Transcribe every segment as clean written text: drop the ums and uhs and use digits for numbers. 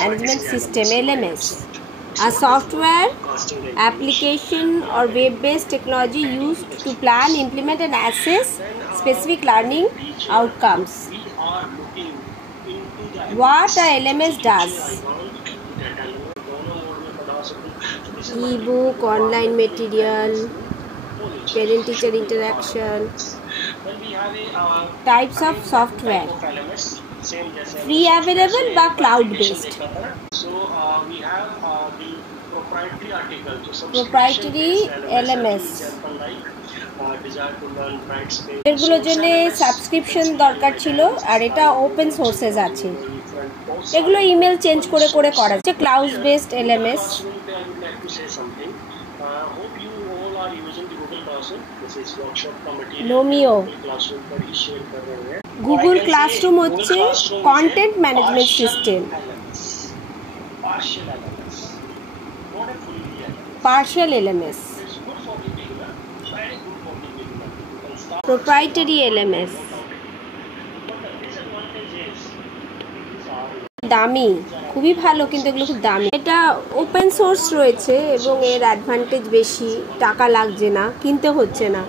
Management System (LMS), a software, application, or web-based technology used to plan, implement, and assess specific learning outcomes. What a LMS does: e-book, online material, parent-teacher interaction. Types of software: free available বা cloud based. Proprietary LMS এগুলোর জন্য subscription দরকার ছিল, আর এটা open sources আছে। এগুলো email change করে করে করা যাচ্ছে। ক্লাউড বেসড LMS লোমিও। গুগল ক্লাসরুম হচ্ছে content management system. Partial LMS, proprietary LMS। দামি, খুবই ভালো, কিন্তু এগুলো খুব দামি। এটা ওপেন সোর্স রয়েছে এবং এর অ্যাডভান্টেজ বেশি, টাকা লাগছে না, কিনতে হচ্ছে না,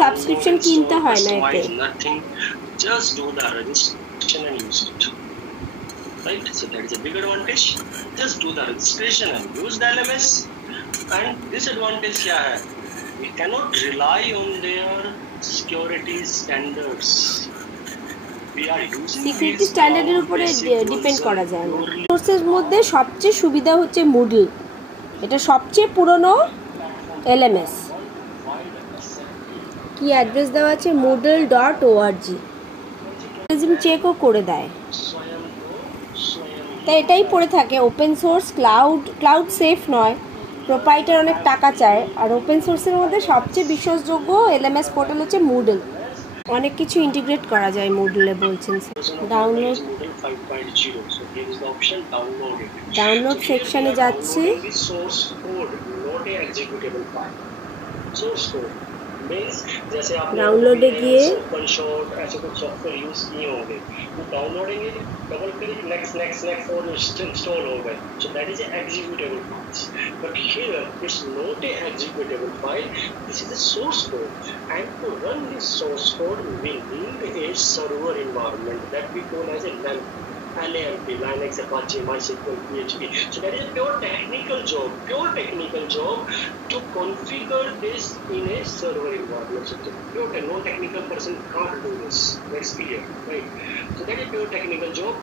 সাবস্ক্রিপশন কিনতে হয় না এতে। Right, so that is a big advantage. Just do the registration and use the LMS. And disadvantage क्या है? We cannot rely on their security standards. We are using security স্ট্যান্ডার্ডের উপরে ডিপেন্ড করা যায় না। কোর্সের মধ্যে সবচেয়ে সুবিধা হচ্ছে Moodle। এটা সবচেয়ে পুরনো LMS। কি অ্যাড্রেস দেওয়া আছে? moodle.org। চেকও করে দেয়, তাই এটাই পড়ে থাকে। ওপেন সোর্স, ক্লাউড সেফ নয়, প্রোপ্রাইটার অনেক টাকা চায়। আর ওপেন সোর্সের মধ্যে সবচেয়ে বিশ্বাসযোগ্য LMS পোর্টাল হচ্ছে Moodle। অনেক কিছু ইন্টিগ্রেট করা যায় Moodle এ বলছেন। ডাউনলোড সেকশনে যাচ্ছে। डाउनलोडे किए ऐसे कुछ सॉफ्टवेयर यूज किए होंगे, तो डाउनलोडिंग डबल क्लिक नेक्स्ट और इंस्टॉल हो गए। So that is executable files, but here it's not a executable file, this is the source code, and to run this source code we need a server environment that we call as a LAMP, Linux, Apache, MySQL, PHP. So that is a pure technical job to configure this in a server environment. So pure non-technical person can't do this. That's clear, right? So that is pure technical job.